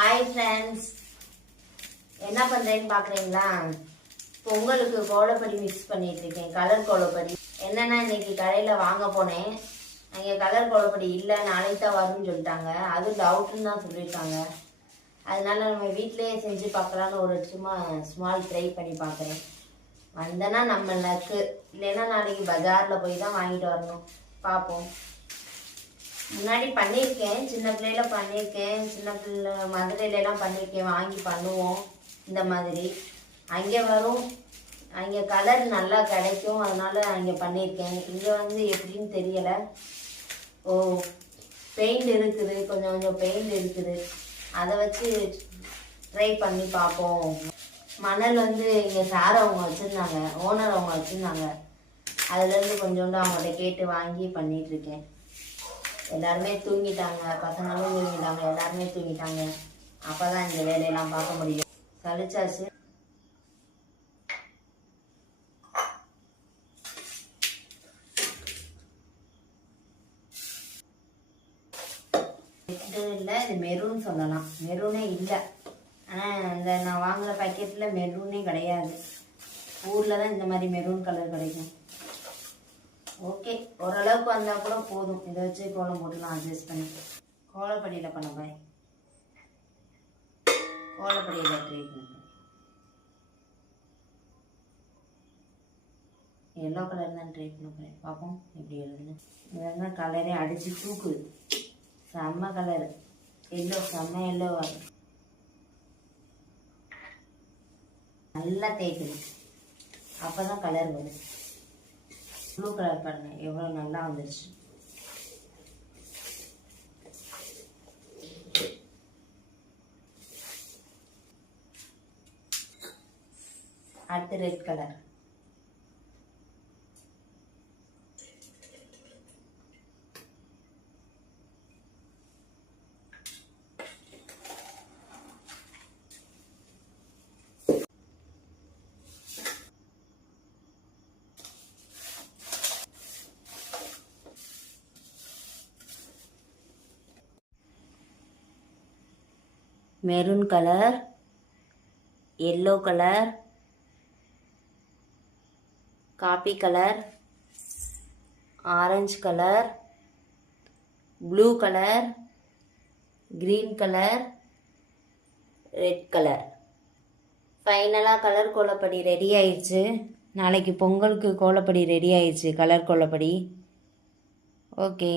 Hi friends, என்ன பண்ணுறேன்னு பார்க்குறீங்களா? பொங்கலுக்கு கோலப்பொடி மிக்ஸ் பண்ணிட்டு இருக்கேன். கலர் கோலப்பொடி என்னென்னா, இன்னைக்கு கடையில் வாங்க போனேன். அங்கே கலர் கோலப்பொடி இல்லை, நாளைக்கு தான் வரும்னு சொல்லிட்டாங்க. அது டவுட்டுன்னு தான் சொல்லியிருக்காங்க. அதனால நம்ம வீட்டிலேயே செஞ்சு பார்க்கலான்னு ஒரு சும்மா ஸ்மால் ட்ரை பண்ணி பார்க்குறேன். வந்தேன்னா நம்ம லக்கு, இல்லைன்னா நாளைக்கு பஜாரில் போய் தான் வாங்கிட்டு வரணும். பார்ப்போம். முன்னாடி பண்ணியிருக்கேன், சின்ன பிள்ளையில பண்ணியிருக்கேன். சின்ன பிள்ளை மதுரையிலலாம் பண்ணியிருக்கேன். வாங்கி பண்ணுவோம் இந்த மாதிரி. அங்கே வரும், அங்கே கலர் நல்லா கிடைக்கும். அதனால அங்கே பண்ணியிருக்கேன். இங்கே வந்து எப்படின்னு தெரியலை. ஓ, பெயிண்ட் இருக்குது, கொஞ்சம் கொஞ்சம் பெயிண்ட் இருக்குது. அதை வச்சு ட்ரை பண்ணி பார்ப்போம். மணல் வந்து இங்கே சார் அவங்க வச்சுருந்தாங்க, ஓனர் அவங்க வச்சுருந்தாங்க. அதுலேருந்து கொஞ்சோண்டு அவங்கள்ட்ட கேட்டு வாங்கி பண்ணிகிட்ருக்கேன். எல்லாருமே தூங்கிட்டாங்க, பசங்களும் தூங்கிட்டாங்க, எல்லாருமே தூங்கிட்டாங்க. அப்போ தான் இந்த வேலையெல்லாம் பார்க்க முடியும். சலிச்சாச்சு. இது இல்லை, இது மெரூன் சொல்லலாம். மெரூனே இல்லை. ஆனால் இந்த நான் வாங்குகிற பேக்கெட்டில் மெரூனே கிடையாது. ஊரில் தான் இந்த மாதிரி மெரூன் கலர் கிடைக்கும். ஓகே, ஓரளவுக்கு வந்தால் கூட போதும். இதை வச்சு கோலம் போட்டுலாம் அட்ஜஸ்ட் பண்ணி. கோலப்படியில் பண்ண போகிறேன். கோலப்படியில் ட்ரை பண்ணுறேன். எல்லோ கலர் தான் ட்ரை பண்ண போகிறேன். பார்ப்போம் எப்படி எழுதுன்னு. இதெல்லாம் கலரே அடித்து தூக்குது. செம்ம கலரு, எல்லோ, செம்ம எல்லோ வரும். நல்லா தேய்க்குது, அப்போ தான் கலர் வரும். ப்ளூ கலர் பாருங்க எவ்வளோ நல்லா வந்துருச்சு. அடுத்து red colour. Maroon colour, yellow colour, coffee colour, orange colour, blue colour, green colour, red colour. ஃபைனலாக கலர் கோலப்பொடி ரெடி ஆயிடுச்சு. நாளைக்கு பொங்கலுக்கு கோலப்பொடி ரெடி ஆயிடுச்சு, கலர் கோலப்பொடி. ஓகே.